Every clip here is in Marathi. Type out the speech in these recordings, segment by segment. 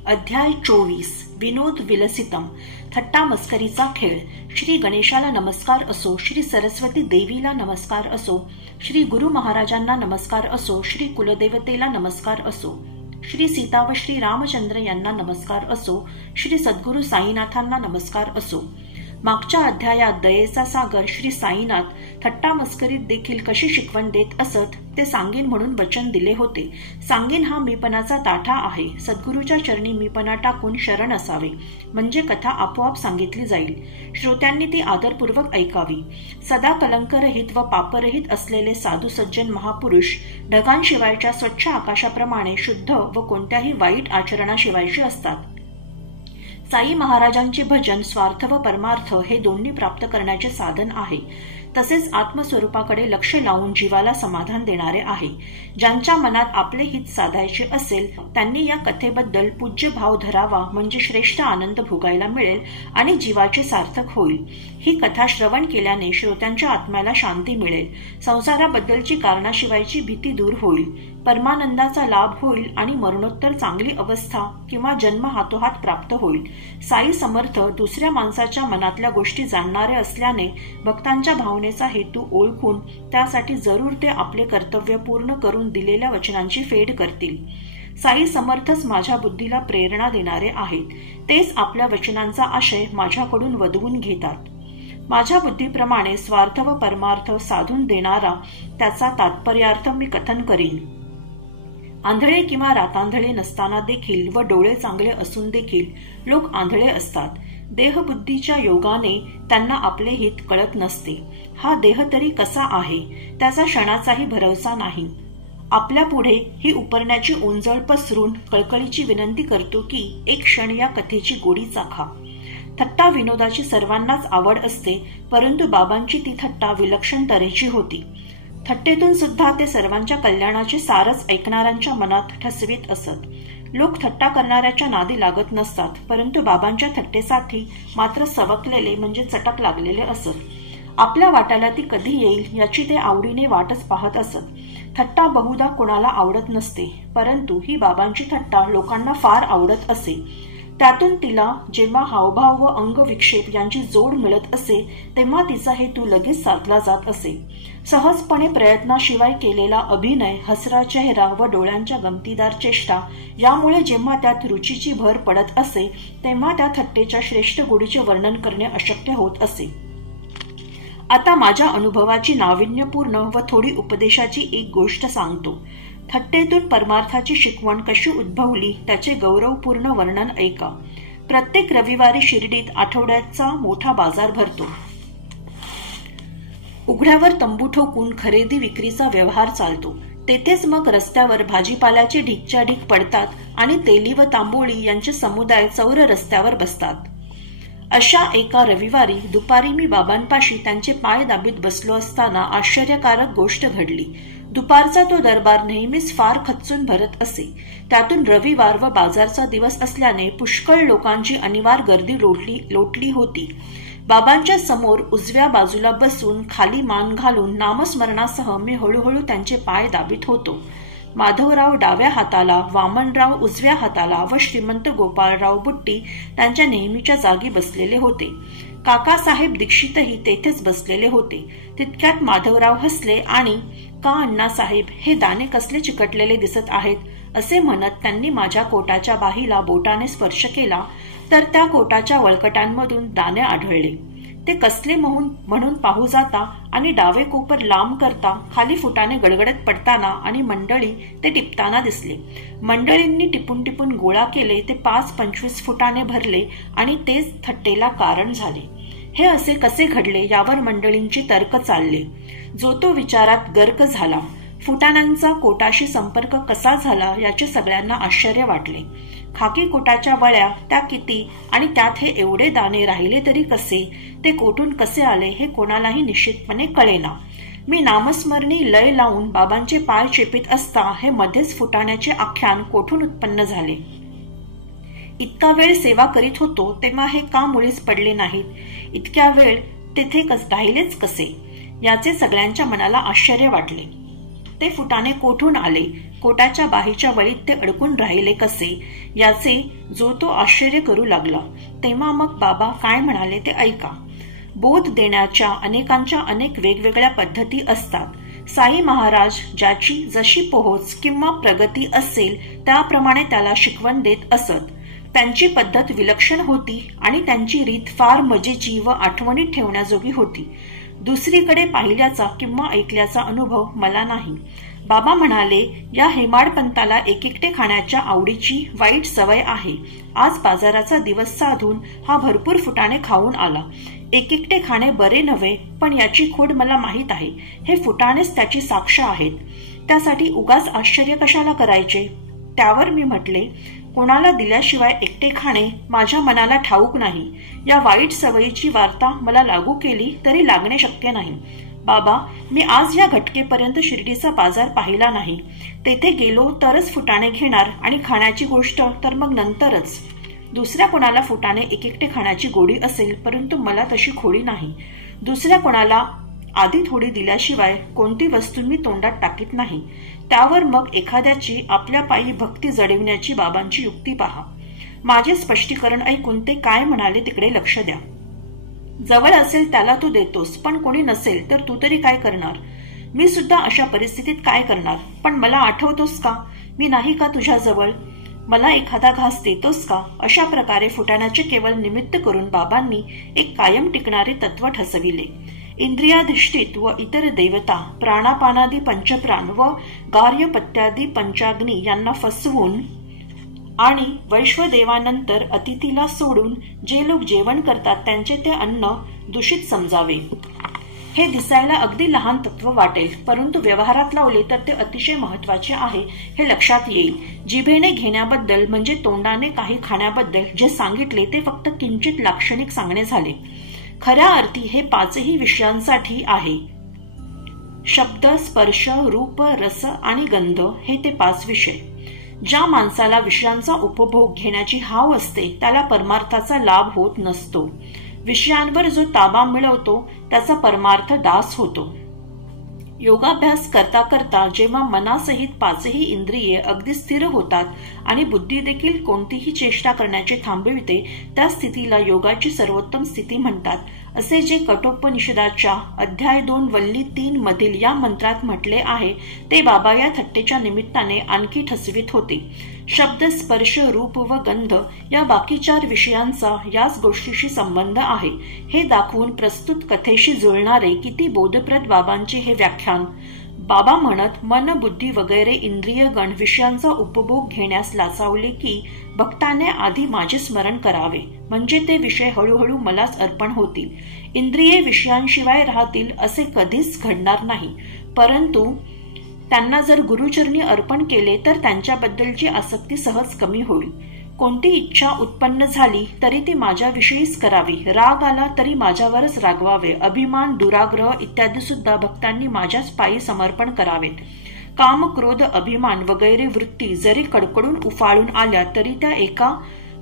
अध्याय 24 विनोद विलसितम थट्टा मस्करीचा खेळ। श्री गणेशाला नमस्कार असो, श्री सरस्वती देवीला नमस्कार असो, श्री गुरु महाराजांना नमस्कार असो, श्री कुलदेवतेला नमस्कार असो, श्री सीता व श्री रामचंद्र यांना नमस्कार असो, श्री सद्गुरु साईनाथांना नमस्कार असो। मागच्या अध्यायात दयेचा सागर श्री साईनाथ थट्टा मस्करीत देखील कशी शिकवण देत असत ते सांगेन म्हणून वचन दिले होते। सांगेन हा मीपणाचा ताठा आहे। सद्गुरूच्या चरणी मीपणा टाकून शरण असावे, म्हणजे कथा आपोआप सांगितली जाईल। श्रोत्यांनी ती आदरपूर्वक ऐकावी। सदा कलंकरहित व पापरहित असलेले साधू सज्जन महापुरुष ढगांशिवायच्या स्वच्छ आकाशाप्रमाणे शुद्ध व कोणत्याही वाईट आचरणाशिवायचे असतात। साई महाराजांचे भजन स्वार्थ व परमार्थ हे दोन्ही प्राप्त करण्याचे साधन आहे। तसेच आत्मस्वरूपाकडे लक्ष लावून जीवाला समाधान देणारे आहे। ज्यांच्या मनात आपले हित साधायचे असेल त्यांनी या कथेबद्दल पूज्य भाव धरावा, म्हणजे श्रेष्ठ आनंद भोगायला मिळेल आणि जीवाचे सार्थक होईल। ही कथा श्रवण केल्याने श्रोत्यांच्या आत्म्याला शांती मिळेल, संसाराबद्दलची कारणाशिवायची भीती दूर होईल, परमानंदाचा लाभ होईल आणि मरणोत्तर चांगली अवस्था किंवा जन्म हातोहात प्राप्त होईल। साई समर्थ दुसऱ्या माणसाच्या मनातल्या गोष्टी जाणणारे असल्याने भक्तांच्या भावनेचा हेतू ओळखून त्यासाठी जरूर ते आपले कर्तव्य पूर्ण करून दिलेल्या वचनांची फेड करतील। साई समर्थच माझ्या बुद्धीला प्रेरणा देणारे आहेत। तेच आपल्या वचनांचा आशय माझ्याकडून वदवून घेतात। माझ्या बुद्धीप्रमाणे स्वार्थ व परमार्थ साधून देणारा त्याचा तात्पर्यार्थ मी कथन करीन। आंधळे किंवा रातांधळे नसताना देखील व डोळे चांगले असून देखील लोक आंधळे असतात। देहबुद्धीच्या योगाने त्यांना आपले हित कळत नसते। हा देह तरी कसा आहे त्याचा क्षणाचाही भरवसा नाही। आपल्या पुढे ही उपरण्याची ओंजळ पसरून कळकळीची विनंती करतो की एक क्षण या कथेची गोडी चाखा। थट्टा विनोदाची सर्वांनाच आवड असते, परंतु बाबांची ती थट्टा विलक्षण तऱ्हेची होती। थट्टेतून सुद्धा ते सर्वांच्या कल्याणाचे सारच ऐकणाऱ्यांच्या मनात ठसवीत असत। लोक थट्टा करणाऱ्याच्या नादी लागत नसतात, परंतु बाबांच्या थट्टेसाठी मात्र सवकलेले म्हणजे चटक लागलेले असत। आपल्या वाट्याला ती कधी येईल याची ते आवडीने वाटच पाहत असत। थट्टा बहुधा कोणाला आवडत नसते, परंतु ही बाबांची थट्टा लोकांना फार आवडत असे। त्यातून तिला जेव्हा हावभाव व अंगविक्षेप यांची जोड मिळत असे तेव्हा तिचा हेतू लगेच साधला जात असे। सहजपणे प्रयत्नाशिवाय केलेला अभिनय, हसरा चेहरा व डोळ्यांच्या गमतीदार चेष्टा यामुळे जेव्हा त्यात रुचीची भर पडत असे तेव्हा त्या थट्टेच्या श्रेष्ठ गोडीचे वर्णन करणे अशक्य होत असे। आता माझ्या अनुभवाची नाविन्यपूर्ण व थोडी उपदेशाची एक गोष्ट सांगतो। थट्टेतून परमार्थाची शिकवण कशी उद्भवली त्याचे गौरवपूर्ण वर्णन ऐका। प्रत्येक रविवारी शिर्डीत आठवड्याचा मोठा बाजार भरतो। उघड्यावर तंबू ठोकून खरेदी विक्रीचा व्यवहार चालतो। तेथेच मग रस्त्यावर भाजीपाल्याचे ढीकच्या ढीक पडतात आणि तेली व तांबोळी यांचे समुदाय चौर रस्त्यावर बसतात। अशा एका रविवारी दुपारी मी बाबांपाशी त्यांचे पाय दाबीत बसलो असताना आश्चर्यकारक गोष्ट घडली। दुपारचा तो दरबार नेहमीच फार खच्चून भरत असे। त्यातून रविवार व बाजारचा दिवस असल्याने पुष्कळ लोकांची अनिवार्य गर्दी लोटली होती। बाबांच्या समोर उजव्या बाजूला बसून खाली मान घालून नामस्मरणासह मी हळूहळू त्यांचे पाय दाबीत होतो। माधवराव डाव्या हाताला, वामनराव उजव्या हाताला व श्रीमंत गोपाळराव बुट्टी त्यांच्या नेहमीच्या जागी बसलेले होते। काकासाहेब दीक्षितही तेथेच बसलेले होते। तितक्यात माधवराव हसले आणि का अण्णासाहेब, हे दाणे कसले चिकटलेले दिसत आहेत, असे म्हणत त्यांनी माझ्या कोटाच्या बाहीला बोटाने स्पर्श केला तर त्या कोटाच्या वळकटांमधून दाणे आढळले। ते कसले म्हणून पाहू जाता आणि डावे कोपर लांब करता खाली फुटाने गडगडत पडताना आणि मंडळी ते टिपताना दिसले। मंडळींनी टिपून टिपून गोळा केले ते 5-25 फुटाने भरले आणि तेच थट्टेला कारण झाले। हे असे कसे घडले यावर मंडळींची तर्क चालले। जो तो विचारात गर्क झाला। फुटाण्यांचा कोटाशी संपर्क कसा झाला याचे सगळ्यांना आश्चर्य वाटले। खाकी कोटाच्या वळ्या त्या किती आणि त्यात हे एवढे दाणे राहिले तरी कसे, ते कोठून कसे आले हे कोणालाही निश्चितपणे कळेना। मी नामस्मरणी लय लावून बाबांचे पाय चेपीत असता हे मध्येच फुटाण्याचे आख्यान कोठून उत्पन्न झाले। इतका वेळ सेवा करीत होतो तेव्हा हे का मुळीच पडले नाहीत, इतक्या वेळ तेथे राहिलेच कसे, याचे सगळ्यांच्या मनाला आश्चर्य वाटले। ते फुटाणे कोठून आले, कोटाच्या बाहीच्या वळीत ते अडकून राहिले कसे, याचे जो तो आश्चर्य करू लागला. तेव्हा मग बाबा काय म्हणाले ते ऐका. बोध देण्याच्या अनेकांच्या अनेक वेगवेगळ्या पद्धती असतात. साई महाराज ज्याची जशी पोहोच किंवा प्रगती असेल त्याप्रमाणे त्याला शिकवण देत असत. त्यांची पद्धत विलक्षण होती आणि त्यांची रीत फार मजेची व आठवणीत ठेवण्याजोगी होती. दुसरीकडे पाहिल्याचा किंवा ऐकल्याचा अनुभव मला नाही. बाबा म्हणाले, या हेमाडपंताला एकेकटे खाण्याच्या आवडीची वाईट सवय आहे. आज बाजाराचा दिवस साधून हा भरपूर फुटाणे खाऊन आला. एकेकटे खाणे बरे नव्हे, पण याची खोड मला माहीत आहे. हे फुटाणेच त्याची साक्ष आहेत. त्यासाठी उगाच आश्चर्य कशाला करायचे. त्यावर मी म्हटले, कोणाला दिल्याशिवाय एकटे खाणे माझ्या मनाला ठाऊक नाही. या वाईट सवयीची वार्ता मला लागू केली तरी लागणे शक्य नाही. बाबा, मी आज या घटकेपर्यंत शिर्डीचा बाजार पाहिला नाही. तेथे गेलो तरच फुटाणे घेणार आणि खाण्याची गोष्ट तर मग नंतरच. दुसऱ्या कोणाला फुटाणे एकेकटे खाण्याची गोडी असेल, परंतु मला तशी खोडी नाही. दुसऱ्या कोणाला आधी थोडी दिल्याशिवाय कोणती वस्तू मी तोंडात टाकीत नाही. त्यावर मग एखाद्याची आपल्या पायी भक्ती जडविण्याची बाबांची युक्ती पहा. माझे स्पष्टीकरण ऐकून ते काय म्हणाले तिकडे लक्ष द्या. जवळ असेल त्याला तू देतोस, पण कोणी नसेल तर तू तरी काय करणार. मी सुद्धा अशा परिस्थितीत काय करणार. पण मला आठवतोस का, मी नाही का तुझ्या जवळ, मला एखादा घास देतोस का. अशा प्रकारे फुटाण्याचे केवळ निमित्त करून बाबांनी एक कायम टिकणारे तत्व ठसविले. इंद्रियाधिष्ठित व इतर देवता, प्राणापानादी पंचप्राण व गार्हपत्यादी पंचाग्नी यांना फसवून आणि वैश्वदेवानंतर अतिथीला सोडून जे लोक जेवण करतात त्यांचे ते अन्न दूषित समजावे. हे दिसायला अगदी लहान तत्व वाटेल, परंतु व्यवहारात लावले तर ते अतिशय महत्वाचे आहे हे लक्षात येईल. जिभेने घेण्याबद्दल म्हणजे तोंडाने काही खाण्याबद्दल जे सांगितले ते फक्त किंचित लाक्षणिक सांगणे झाले. खऱ्या अर्थी हे पाचही विषयांसाठी आहे. शब्द, स्पर्श, रूप, रस आणि गंध हे ते 5 विषय. ज्या माणसाला विषयांचा उपभोग घेण्याची हाव असते त्याला परमार्थाचा लाभ होत नसतो. विषयांवर जो ताबा मिळवतो त्याचा परमार्थ दास होतो. योगाभ्यास करता करता जेव्हा मनासहित 5ही इंद्रिये अगदी स्थिर होतात आणि बुद्धी देखील कोणतीही चेष्टा करण्याचे थांबविते, त्या स्थितीला योगाची सर्वोत्तम स्थिती म्हणतात. असे जे कठोपनिषदाच्या अध्याय 2 वल्ली 3 मधील या मंत्रात म्हटले आहे ते बाबा या थट्टेच्या निमित्ताने आणखी ठसवीत होते. शब्द, स्पर्श, रूप व गंध या बाकी 4 विषयांचा याच गोष्टीशी संबंध आहे हे दाखवून प्रस्तुत कथेशी जुळणारे किती बोधप्रद बाबांचे हे व्याख्यान. बाबा म्हणत, मन, बुद्धी वगैरे इंद्रियगण विषयांचा उपभोग घेण्यास लाचावले की भक्ताने आधी माझे स्मरण करावे, म्हणजे ते विषय हळूहळू मलाच अर्पण होतील. इंद्रिये विषयांशिवाय राहतील असे कधीच घडणार नाही, परंतु त्यांना जर गुरुचरणी अर्पण केले तर त्यांच्याबद्दलची आसक्ती सहज कमी होईल. कोणती इच्छा उत्पन्न झाली तरी ती माझ्याविषयीच करावी. राग आला तरी माझ्यावरच रागवावे. अभिमान, दुराग्रह इत्यादी सुद्धा भक्तांनी माझ्याच पायी समर्पण करावेत. काम, क्रोध, अभिमान वगैरे वृत्ती जरी कडकडून उफाळून आल्या तरी त्या एका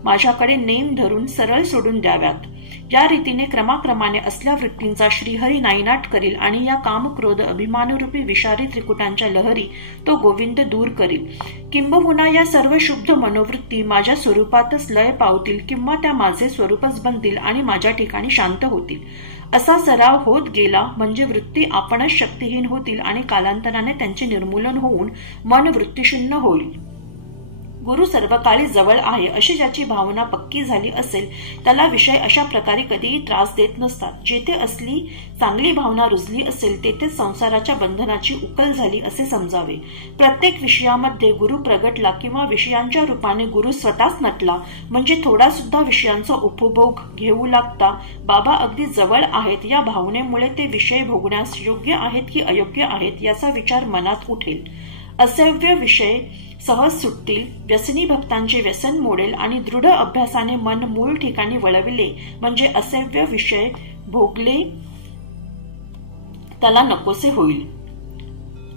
माझ्याकडे नेम धरून सरळ सोडून द्याव्यात. या रीतीने क्रमाक्रमाने असल्या वृत्तींचा श्रीहरी नायनाट करील आणि या काम, क्रोध, अभिमानरूपी विषारी त्रिकुटांच्या लहरी तो गोविंद दूर करील. किंबहुना या सर्व शुद्ध मनोवृत्ती माझ्या स्वरूपातच लय पावतील किंवा त्या माझे स्वरूपच बनतील आणि माझ्या ठिकाणी शांत होतील. असा सराव होत गेला म्हणजे वृत्ती आपणच शक्तिहीन होतील आणि कालांतराने त्यांचे निर्मूलन होऊन मन वृत्तीशून्य होईल. गुरु सर्वकाळी जवळ आहे अशी ज्याची भावना पक्की झाली असेल त्याला विषय अशा प्रकारे कधीही त्रास देत नसतात. जेथे असली चांगली भावना रुजली असेल तेथे संसाराच्या बंधनाची उकल झाली असे समजावे. प्रत्येक विषयामध्ये गुरु प्रगटला किंवा विषयांच्या रूपाने गुरु स्वतःच नटला म्हणजे थोडा सुद्धा विषयांचा उपभोग घेऊ लागता बाबा अगदी जवळ आहेत या भावनेमुळे ते विषय भोगण्यास योग्य आहेत की अयोग्य आहेत याचा विचार मनात उठेल. असह्य विषय सहज सुटतील. व्यसनी भक्तांचे व्यसन मोडेल आणि दृढ अभ्यासाने मन मूळ ठिकाणी वळविले म्हणजे असह्य विषय भोगले त्याला नकोसे होईल.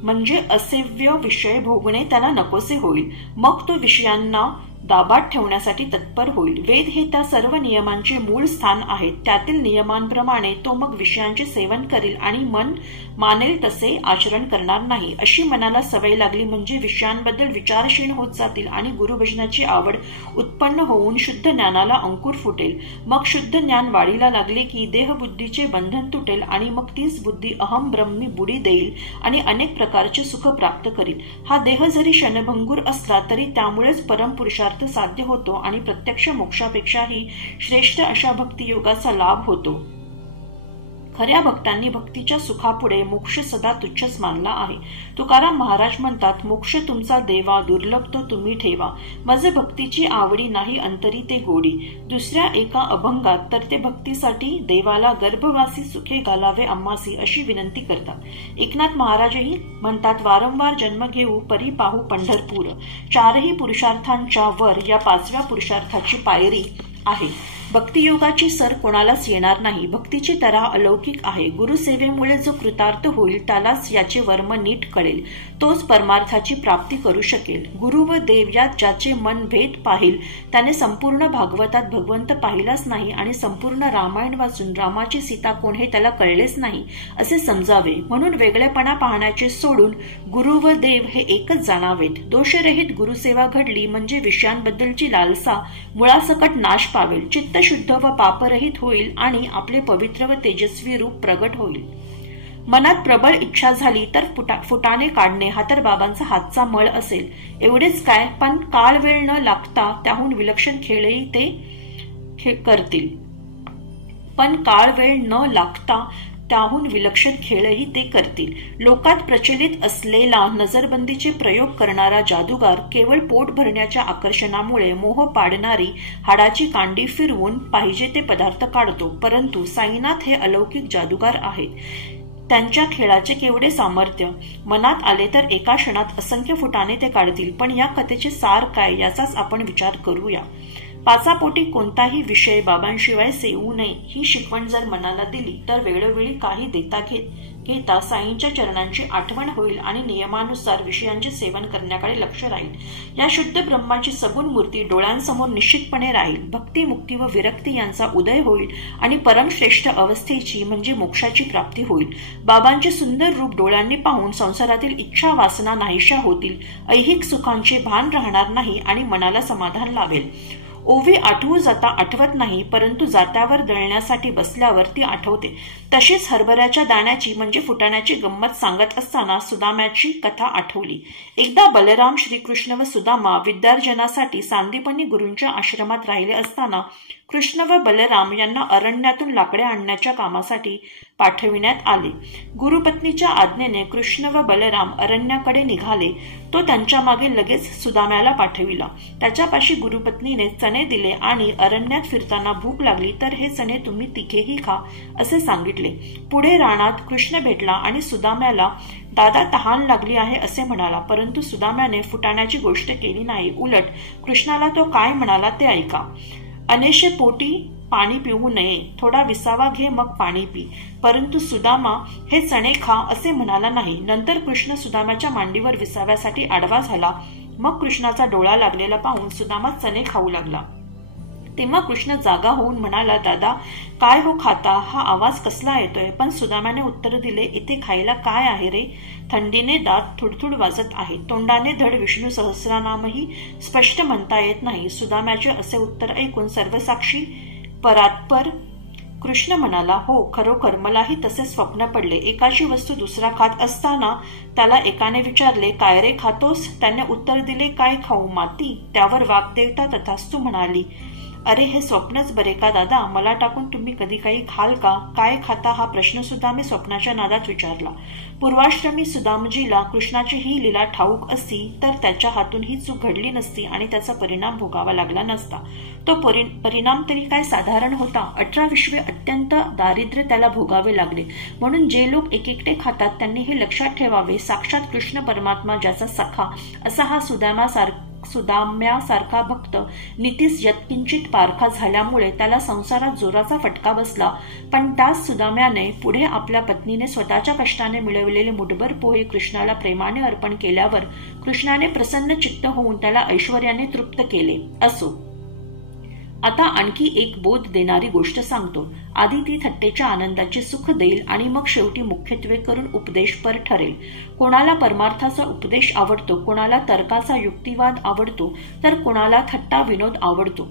म्हणजे असह्य विषय भोगणे त्याला नकोसे होईल. मग तो विषयांना दाबात ठेवण्यासाठी तत्पर होईल. वेद हे त्या सर्व नियमांचे मूळ स्थान आहेत. त्यातील नियमांप्रमाणे तो मग विषयांचे सेवन करील आणि मन मानेल तसे आचरण करणार नाही. अशी मनाला सवय लागली म्हणजे विषयांबद्दल विचारशीण होत जातील आणि गुरुभजनाची आवड उत्पन्न होऊन शुद्ध ज्ञानाला अंकुर फुटेल. मग शुद्ध ज्ञान वाढीला लागले की देहबुद्धीचे बंधन तुटेल आणि मग तीच बुद्धी अहम ब्रह्मी बुडी देईल आणि अनेक प्रकारचे सुख प्राप्त करील. हा देह जरी क्षणभंगूर असला तरी त्यामुळेच परमपुरुषार्थ साध्य होतो आणि प्रत्यक्ष मोक्षापेक्षाही श्रेष्ठ अशा भक्तियोगाचा लाभ होतो. खऱ्या भक्तांनी भक्तीच्या सुखापुढे मोक्ष सदा तुच्छच मानला आहे. तुकाराम महाराज म्हणतात, मोक्ष तुमचा देवा दुर्लभ तो तुम्ही ठेवा, माझे भक्तीची आवडी नाही अंतरी ते गोडी. दुसऱ्या एका अभंगात तर ते भक्तीसाठी देवाला गर्भवासी सुखे घालावे आम्हासी अशी विनंती करतात. एकनाथ महाराजही म्हणतात, वारंवार जन्म घेऊ परी पाहू पंढरपूर. चारही पुरुषार्थांच्या वर या पाचव्या पुरुषार्थाची पायरी आहे. भक्तियोगाची सर कोणालाच येणार नाही. भक्तीची तऱ्हा अलौकिक आहे. गुरुसेवेमुळे जो कृतार्थ होईल त्यालाच याचे वर्म नीट कळेल. तोच परमार्थाची प्राप्ती करू शकेल. गुरु व देव यात ज्याचे मन भेद पाहिल त्याने संपूर्ण भागवतात भगवंत पाहिलाच नाही आणि संपूर्ण रामायण वाचून रामाची सीता कोण हे त्याला कळलेच नाही असे समजावे. म्हणून वेगळेपणा पाहण्याचे सोडून गुरु व देव हे एकच जाणावेत. दोषरहित गुरुसेवा घडली म्हणजे विषयांबद्दलची लालसा मुळासकट नाश पावेल. चित्त शुद्ध व पापरहित होईल आणि आपले पवित्र व तेजस्वी रूप प्रगट होईल. मनात प्रबळ इच्छा झाली तर फुटाणे काढणे हा तर बाबांचा हातचा मळ असेल. एवढेच काय, पण काळ वेळ न लागता त्याहून विलक्षण खेळही ते करतील. लोकात प्रचलित असलेला नजरबंदीचे प्रयोग करणारा जादूगार केवळ पोट भरण्याच्या आकर्षणामुळे मोह पाडणारी हाडाची कांडी फिरवून पाहिजे ते पदार्थ काढतो. परंतु साईनाथ हे अलौकिक जादूगार आहेत. त्यांच्या खेळाचे केवढे सामर्थ्य! मनात आले तर एका क्षणात असंख्य फुटाणे ते काढतील. पण या कथेचे सार काय याचाच आपण विचार करूया. पाचापोटी कोणताही विषय बाबांशिवाय सेवू नये ही शिकवण जर मनाला दिली तर वेळोवेळी काही देता घेता साईंच्या चरणांची आठवण होईल आणि नियमानुसार विषयांचे सेवन करण्याकडे लक्ष राहील. या शुद्ध ब्रह्माची सगुण मूर्ती डोळ्यांसमोर निश्चितपणे राहील. भक्ती, मुक्ती व विरक्ती यांचा उदय होईल आणि परमश्रेष्ठ अवस्थेची म्हणजे मोक्षाची प्राप्ती होईल. बाबांचे सुंदर रूप डोळ्यांनी पाहून संसारातील इच्छा वासना नाहीशा होतील. ऐहिक सुखांचे भान राहणार नाही आणि मनाला समाधान लाभेल. ओवी आठवू जाता आठवत नाही, परंतु जात्यावर दळण्यासाठी बसल्यावर ती आठवते. तशीच हरभऱ्याच्या दाण्याची म्हणजे फुटाण्याची गंमत सांगत असताना सुदाम्याची कथा आठवली. एकदा बलराम, श्रीकृष्ण व सुदामा विद्यार्जनासाठी सांदीपनी गुरूंच्या आश्रमात राहिले असताना कृष्ण व बलराम यांना अरण्यातून लाकडे आणण्याच्या कामासाठी पाठविण्यात आले. गुरुपत्नीच्या आज्ञेने कृष्ण व बलराम अरण्याकडे निघाले. तो त्यांच्या मागे लगेच सुदाम्याला पाठविला. त्याच्यापाशी गुरुपत्नीने चणे दिले आणि अरण्यात फिरताना भूक लागली तर हे चणे तुम्ही तिघेही खा असे सांगितले. पुढे रानात कृष्ण भेटला आणि सुदाम्याला दादा तहान लागली आहे असे म्हणाला. परंतु सुदाम्याने फुटाण्याची गोष्ट केली नाही. उलट कृष्णाला तो काय म्हणाला ते ऐका. अनेशे पोटी पाणी पिऊ नये, थोडा विसावा घे मग पाणी पी. परंतु सुदामा हे चणे खा असे म्हणाला नाही. नंतर कृष्ण सुदामाच्या मांडीवर विसाव्यासाठी आडवा झाला. मग कृष्णाचा डोळा लागलेला पाहून सुदामा चणे खाऊ लागला. तेव्हा कृष्ण जागा होऊन म्हणाला, दादा काय हो खाता, हा आवाज कसला येतोय? पण सुदामाने उत्तर दिले, इथे खायला काय आहे रे? थंडीने दात थुडथुड वाजत आहे. तोंडाने धड विष्णू सहस्रनामही स्पष्ट म्हणता येत नाही. सुदाम्याचे असे उत्तर ऐकून सर्वसाक्षी परात्पर कृष्ण म्हणाला, हो खरोखर मलाही तसे स्वप्न पडले. एकाची वस्तू दुसरा खात असताना त्याला एकाने विचारले, काय रे खातोस? त्याने उत्तर दिले, काय खाऊ माती? त्यावर वाग्देवता तथास्तु म्हणाली, अरे हे स्वप्नच बरे का दादा? मला टाकून तुम्ही कधी काही खाल का? काय खाता हा प्रश्न सुद्धा मी स्वप्नाच्या नादात विचारला. पूर्वाश्रमी सुदामजीला कृष्णाची ही लीला ठाऊक असती तर त्याच्या हातून ही चूक घडली नसती आणि त्याचा परिणाम भोगावा लागला नसता. तो परिणाम तरी काय साधारण होता. 18 विश्वे अत्यंत दारिद्र्य त्याला भोगावे लागले. म्हणून जे लोक एकेकटे खातात त्यांनी हे लक्षात ठेवावे, साक्षात कृष्ण परमात्मा ज्याचा सखा असा हा सुदाम्यासारखा भक्त नीतीस यत्किंचित पारखा झाल्यामुळे त्याला संसारात जोराचा फटका बसला, पण त्याच सुदाम्याने पुढे आपल्या पत्नीने स्वतःच्या कष्टाने मिळवलेले मुठभर पोहे कृष्णाला प्रेमाने अर्पण केल्यावर कृष्णाने प्रसन्न चित्त होऊन त्याला ऐश्वर्याने तृप्त केले. असो, आता आणखी एक बोध देणारी गोष्ट सांगतो. आधी ती थट्टेच्या आनंदाचे सुख देईल आणि मग शेवटी मुख्यत्वे करून उपदेशपर ठरेल. कोणाला परमार्थाचा उपदेश आवडतो, कोणाला तर्काचा युक्तिवाद आवडतो, तर कोणाला थट्टा विनोद आवडतो.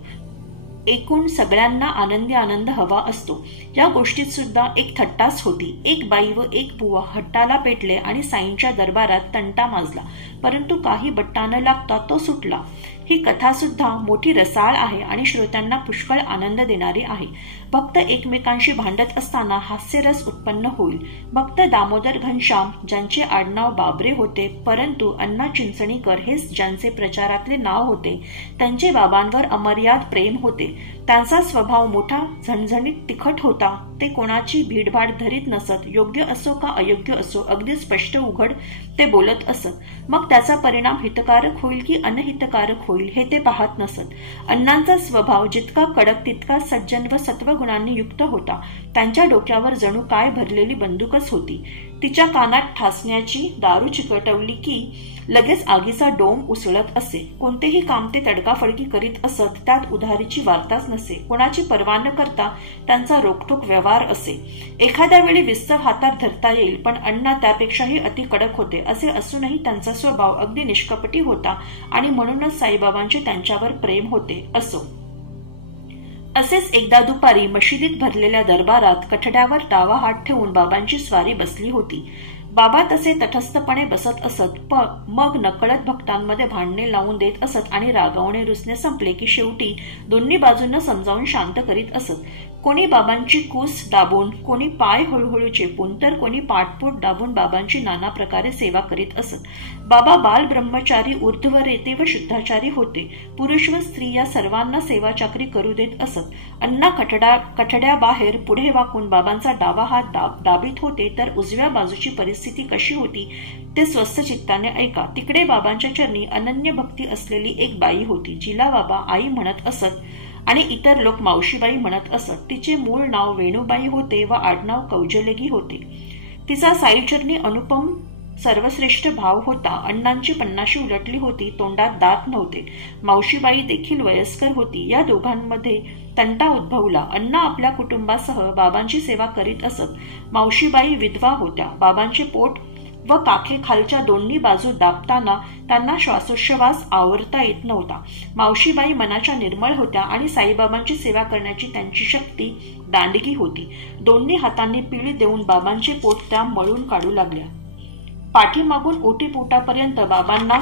एकूण सगळ्यांना आनंदी आनंद हवा असतो. या गोष्टीत सुद्धा एक थट्टाच होती. एक बाई व एक बुवा हट्टाला पेटले आणि साईंच्या दरबारात तंटा माजला, परंतु काही बट्टा न लागता तो सुटला. ही कथा सुद्धा मोठी रसाळ आहे आणि श्रोत्यांना पुष्कळ आनंद देणारी आहे. भक्त एकमेकांशी भांडत असताना हास्यरस उत्पन्न होईल. भक्त दामोदर घनश्याम, ज्यांचे आडनाव बाबरे होते, परंतु अण्णा चिंचणीकर हेच ज्यांचे प्रचारातले नाव होते, त्यांचे बाबांवर अमर्याद प्रेम होते. त्यांचा स्वभाव मोठा झणझणीत तिखट होता. ते कोणाची भीडभाड धरीत नसत. योग्य असो का अयोग्य असो, अगदी स्पष्ट उघड ते बोलत असत. मग त्याचा परिणाम हितकारक होईल की अनहितकारक होईल हे ते पाहत नसत. अण्णांचा स्वभाव जितका कडक तितका सज्जन व सत्वगुणांनी युक्त होता. त्यांच्या डोक्यावर जणू काय भरलेली बंदूकच होती. तिच्या कानात ठासण्याची दारू चिकटवली की लगेच आगीचा डोम उसळत असे. कोणतेही काम ते तडकाफडकी करीत असत. त्यात उधारीची वार्ताच नसे. कोणाची पर्वा न करता त्यांचा रोखठोक व्यवहार असे. एखाद्या वेळी विस्तव हातात धरता येईल, पण अण्णा त्यापेक्षाही अति कडक होते. असे असूनही त्यांचा स्वभाव अगदी निष्कपटी होता आणि म्हणूनच साईबाबांचे त्यांच्यावर प्रेम होते. असो, असेच एकदा दुपारी मशिदीत भरलेल्या दरबारात कठड्यावर डावा हात ठेवून बाबांची स्वारी बसली होती. बाबा तसे तटस्थपणे बसत असत, पण मग नकळत भक्तांमध्ये भांडणे लावून देत असत आणि रागावणे रुसणे संपले की शेवटी दोन्ही बाजूंना समजावून शांत करीत असत. कोणी बाबांची कूस दाबून, कोणी पाय हळूहळू चेपून, तर कोणी पाठपोट दाबून बाबांची नाना प्रकारे सेवा करीत असत. बाबा बाल ब्रह्मचारी, ऊर्ध्वरेते व शुद्धाचारी होते. पुरुष व स्त्री या सर्वांना सेवा चाकरी करू देत असत. अण्णा कठड्याबाहेर पुढे वाकून बाबांचा डावा हात दाबीत होते, तर उजव्या बाजूची परिस्थिती कशी होती ते स्वस्थ चित्ताने ऐका. तिकडे बाबांच्या चरणी अनन्य भक्ती असलेली एक बाई होती, जिला बाबा आई म्हणत असत आणि इतर लोक मावशीबाई म्हणत असत. तिचे मूळ नाव वेणूबाई होते व आडनाव कौजलगी होते. तिचा साईचरणी अनुपम सर्वश्रेष्ठ भाव होता. अण्णांची 50 उलटली होती. तोंडात दात नव्हते. मावशीबाई देखील वयस्कर होती. या दोघांमध्ये तंटा उद्भवला. अण्णा आपल्या कुटुंबासह बाबांची सेवा करीत असत. मावशीबाई विधवा होत्या. बाबांचे पोट व काखे खालच्या दोन्ही बाजू दाबताना त्यांना श्वासोच्छवास आवरता येत नव्हता. मावशीबाई मनाच्या निर्मळ होत्या आणि साईबाबांची सेवा करण्याची त्यांची शक्ती दांडगी होती. दोन्ही हातांनी पिळी देऊन बाबांचे पोट त्या मळून काढू लागल्या. पाठीमागून ओटीपोटापर्यंत बाबांना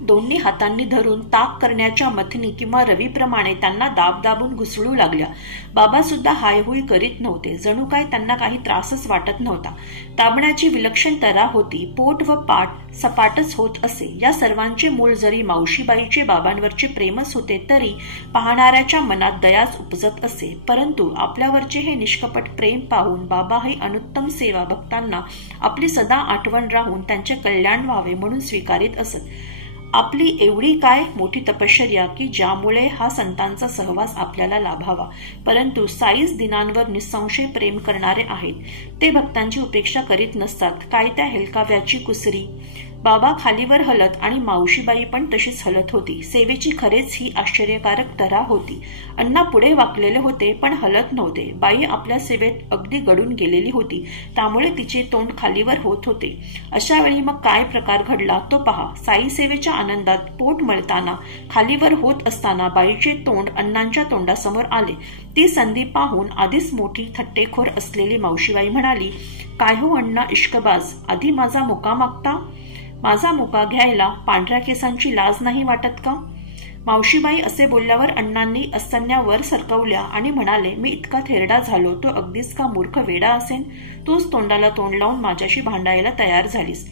दोन्ही हातांनी धरून ताक करण्याच्या मथनी किंवा रवीप्रमाणे त्यांना दाबून घुसळू लागल्या. बाबा सुद्धा हायहुई करीत नव्हते. जणू काय त्यांना काही त्रासच वाटत नव्हता. दाबण्याची विलक्षण तऱ्हा होती. पोट व पाठ सपाटच होत असे. या सर्वांचे मूळ जरी मावशीबाईचे बाबांवरचे प्रेमच होते, तरी पाहणाऱ्याच्या मनात दयाच उपजत असे. परंतु आपल्यावरचे हे निष्कपट प्रेम पाहून बाबा ही अनुत्तम सेवा भक्तांना आपली सदा आठवण राहून त्यांचे कल्याण व्हावे म्हणून स्वीकारित असत. आपली एवढी काय मोठी तपश्चर्या की ज्यामुळे हा संतांचा सहवास आपल्याला लाभावा. परंतु साईच दिनांवर निसंशय प्रेम करणारे आहेत. ते भक्तांची उपेक्षा करीत नसतात. काय त्या हेलकाव्याची कुसरी. बाबा खालीवर हलत आणि मावशीबाई पण तशीच हलत होती. सेवेची खरेच ही आश्चर्यकारक तऱ्हा होती. अण्णा पुढे वाकलेले होते, पण हलत नव्हते. बाई आपल्या सेवेत अगदी गडून गेलेली होती, त्यामुळे तिचे तोंड खालीवर होत होते. अशा वेळी मग काय प्रकार घडला तो पहा. साई सेवेच्या आनंदात पोट मळताना, खालीवर होत असताना बाईचे तोंड अण्णांच्या तोंडासमोर आले. ती संधी पाहून आधीच मोठी थट्टेखोर असलेली मावशीबाई म्हणाली, काय हो अण्णा इश्कबाज, आधी माझा मुका मागता? माझा मुका घ्यायला पांढऱ्या केसांची लाज नाही वाटत का? मावशीबाई असे बोलल्यावर अण्णांनी अस्तन्या वर सरकवल्या आणि म्हणाले, मी इतका थेरडा झालो तो अगदीच का मूर्ख वेडा असेन? तूच तोंडाला तोंड लावून माझ्याशी भांडायला तयार झालीस.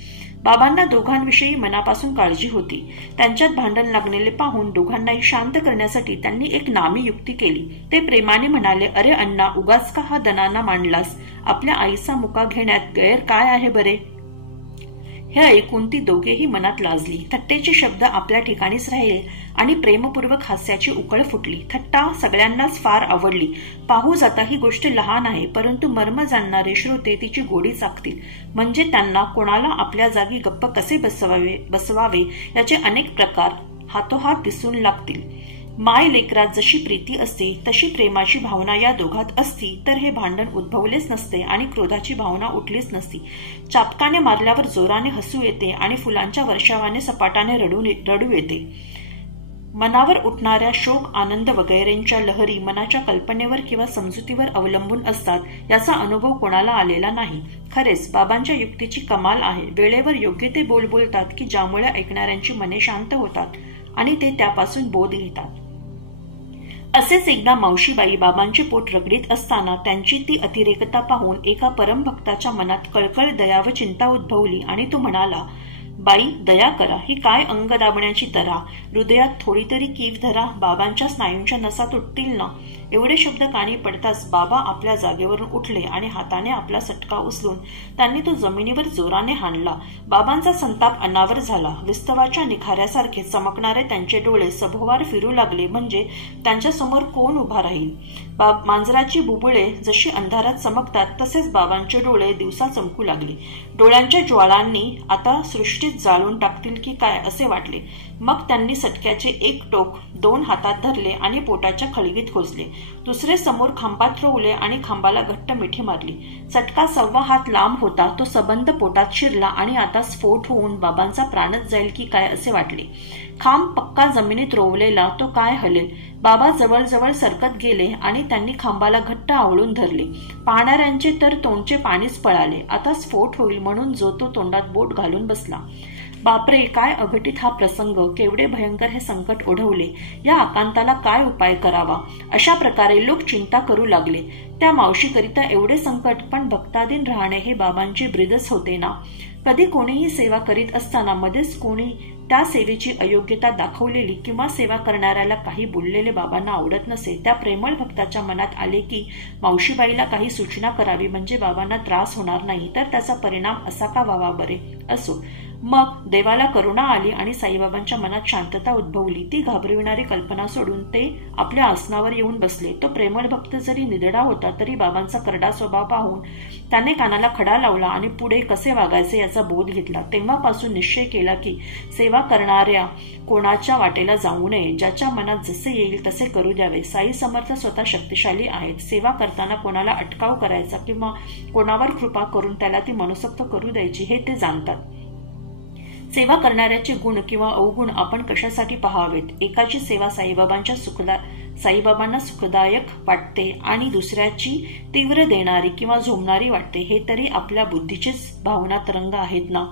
बाबांना दोघांविषयी मनापासून काळजी होती. त्यांच्यात भांडण लागलेले पाहून दोघांनाही शांत करण्यासाठी त्यांनी एक नामी युक्ती केली. ते प्रेमाने म्हणाले, अरे अण्णा, उगाच का हा दणाना मांडलास? आपल्या आईचा मुका घेण्यात गैर काय आहे बरे? हे ऐकून ती दोघेही मनात लाजली. थट्टेचे शब्द आपल्या ठिकाणीच राहिले आणि प्रेमपूर्वक हास्याची उकळ फुटली. थट्टा सगळ्यांनाच फार आवडली. पाहू जाता ही गोष्ट लहान आहे, परंतु मर्म जाणणारे श्रोते तिची गोडी चाकतील. म्हणजे त्यांना कोणाला आपल्या जागी गप्प कसे बसवावे याचे अनेक प्रकार हातोहात दिसून लागतील. माय लेकरात जशी प्रीती असते तशी प्रेमाची भावना या दोघात असती तर हे भांडण उद्भवलेच नसते आणि क्रोधाची भावना उठलीच नसती. चापकाने मारल्यावर जोराने हसू येते आणि फुलांच्या वर्षावाने सपाटाने रडू येते. मनावर उठणाऱ्या शोक, आनंद वगैरेंच्या लहरी मनाच्या कल्पनेवर किंवा समजुतीवर अवलंबून असतात. याचा अनुभव कोणाला आलेला नाही. खरेच बाबांच्या युक्तीची कमाल आहे. वेळेवर योग्य ते बोल बोलतात की ज्यामुळे ऐकणाऱ्यांची मने शांत होतात आणि ते त्यापासून बोध घेतात. असेच एकदा मावशीबाई बाबांचे पोट रगडीत असताना त्यांची ती अतिरेकता पाहून एका परमभक्ताच्या मनात कळकळ, दया व चिंता उद्भवली आणि तो म्हणाला, बाई, दया करा. ही काय अंग दाबण्याची तरा? हृदयात थोडी तरी कीव धरा. बाबांच्या स्नायूंच्या नसा तुटतील ना? एवढे शब्द कानी पडताच बाबा आपल्या जागेवरून उठले आणि हाताने आपला सटका उचलून त्यांनी तो जमिनीवर जोराने हाणला. बाबांचा संताप अनावर झाला. विस्तवाच्या निखाऱ्यासारखे चमकणारे त्यांचे डोळे सभोवार फिरू लागले. म्हणजे त्यांच्यासमोर कोण उभा राहील? मांजराची बुबुळे जशी अंधारात चमकतात तसेच बाबांचे डोळे दिवसा चमकू लागले. डोळ्यांच्या ज्वाळांनी आता सृष्टीत जाळून टाकतील की काय असे वाटले. मग त्यांनी सटक्याचे एक टोक 2 हातात धरले आणि पोटाच्या खळगीत खोचले. दुसरे समोर खांबात रोवले आणि खांबाला घट्ट मिठी मारली. सटका 1.25 हात लांब होता. तो सबंध पोटात शिरला आणि आता स्फोट होऊन बाबांचा प्राणच जाईल की काय असे वाटले. खांब पक्का जमिनीत रोवलेला तो काय हलेल? बाबा जवळजवळ सरकत गेले आणि त्यांनी खांबाला घट्ट आवळून धरले. पाहणाऱ्यांचे तर तोंडचे पाणीच पळाले. आता स्फोट होईल म्हणून जो तो तोंडात बोट घालून बसला. बापरे, काय अघटित हा प्रसंग! केवढे भयंकर हे संकट ओढवले! या आकांताला काय उपाय करावा? अशा प्रकारे लोक चिंता करू लागले. त्या मावशीकरिता एवढे संकट, पण भक्ताधीन राहणे हे बाबांचे ब्रीदच होते ना. कधी कोणीही सेवा करीत असताना मध्येच कोणी त्या सेवेची अयोग्यता दाखवलेली किंवा सेवा करणाऱ्याला काही बोललेले बाबांना आवडत नसे. त्या प्रेमळ भक्ताच्या मनात आले की मावशीबाईला काही सूचना करावी म्हणजे बाबांना त्रास होणार नाही, तर त्याचा परिणाम असा का व्हावा बरे? असो. मग देवाला करुणा आली आणि साईबाबांच्या मनात शांतता उद्भवली. ती घाबरविणारी कल्पना सोडून ते आपल्या आसनावर येऊन बसले. तो प्रेमळ भक्त जरी निधडा होता तरी बाबांचा करडा स्वभाव पाहून त्याने कानाला खडा लावला आणि पुढे कसे वागायचे याचा बोध घेतला. तेव्हापासून निश्चय केला की सेवा करणाऱ्या कोणाच्या वाटेला जाऊ नये. ज्याच्या मनात जसे येईल तसे करू द्यावे. साई समर्थ स्वतः शक्तिशाली आहेत. सेवा करताना कोणाला अटकाव करायचा किंवा कोणावर कृपा करून त्याला ती मनसोक्त करू द्यायची हे ते जाणतात. सेवा करणाऱ्याचे गुण किंवा अवगुण आपण कशासाठी पाहावेत? एकाची सेवा साईबाबांना सुखदायक वाटते आणि दुसऱ्याची तीव्र देणारी किंवा झोमणारी वाटते. हे तरी आपल्या बुद्धीचेच भावना तरंग आहेत ना.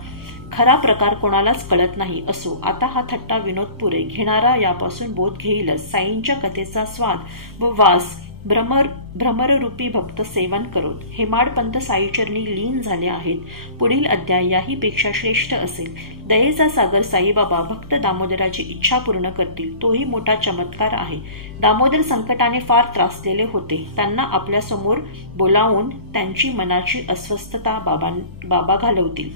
खरा प्रकार कोणालाच कळत नाही. असो, आता हा थट्टा विनोद पुरे. घेणारा यापासून बोध घेईलच. साईंच्या कथेचा स्वाद व वास भ्रमररूपी भक्त सेवन करोत. हेमाडपंत साईचरणी लीन झाले आहेत. पुढील अध्याय याहीपेक्षा श्रेष्ठ असेल. दयेचा सागर साईबाबा भक्त दामोदराची इच्छा पूर्ण करतील. तोही मोठा चमत्कार आहे. दामोदर संकटाने फार त्रासलेले होते. त्यांना आपल्या समोर बोलावून त्यांची मनाची अस्वस्थता बाबा घालवतील.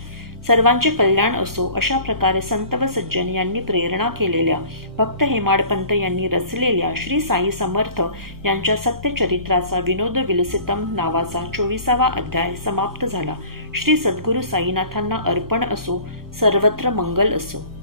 सर्वांचे कल्याण असो. अशा प्रकारे संत व सज्जन यांनी प्रेरणा केलेल्या भक्त हेमाडपंत यांनी रचलेल्या श्री साई समर्थ यांच्या सत्यचरित्राचा विनोद विलसितम नावाचा 24वा अध्याय समाप्त झाला. श्री सद्गुरू साईनाथांना अर्पण असो. सर्वत्र मंगल असो.